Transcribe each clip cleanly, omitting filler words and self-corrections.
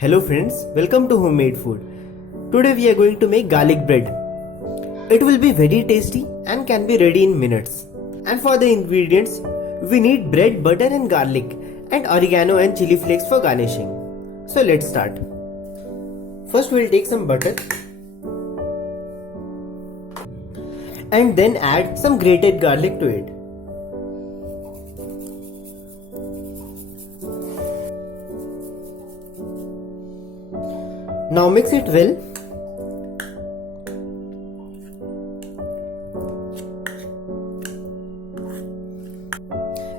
Hello friends, welcome to Homemade Food. Today we are going to make garlic bread. It will be very tasty and can be ready in minutes. And for the ingredients, we need bread, butter and garlic and oregano and chili flakes for garnishing. So let's start. First we will take some butter and then add some grated garlic to it. Now mix it well.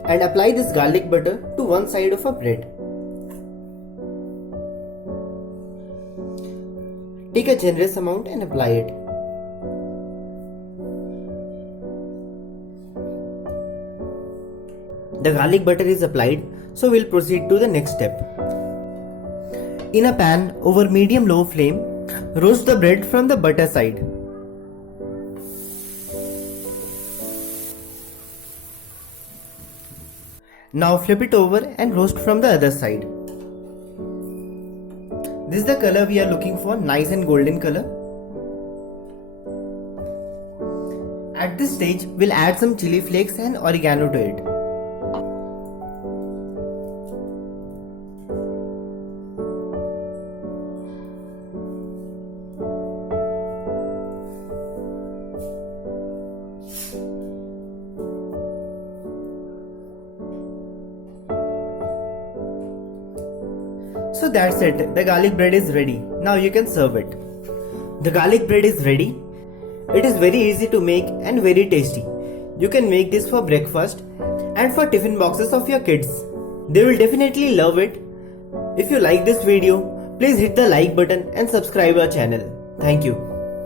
And apply this garlic butter to one side of a bread. Take a generous amount and apply it. The garlic butter is applied, so we'll proceed to the next step. In a pan over medium-low flame, roast the bread from the butter side. Now flip it over and roast from the other side. This is the color we are looking for, nice and golden color. At this stage, we'll add some chili flakes and oregano to it. So that's it, the garlic bread is ready. Now you can serve it. The garlic bread is ready. It is very easy to make and very tasty. You can make this for breakfast and for tiffin boxes of your kids. They will definitely love it. If you like this video, please hit the like button and subscribe our channel. Thank you.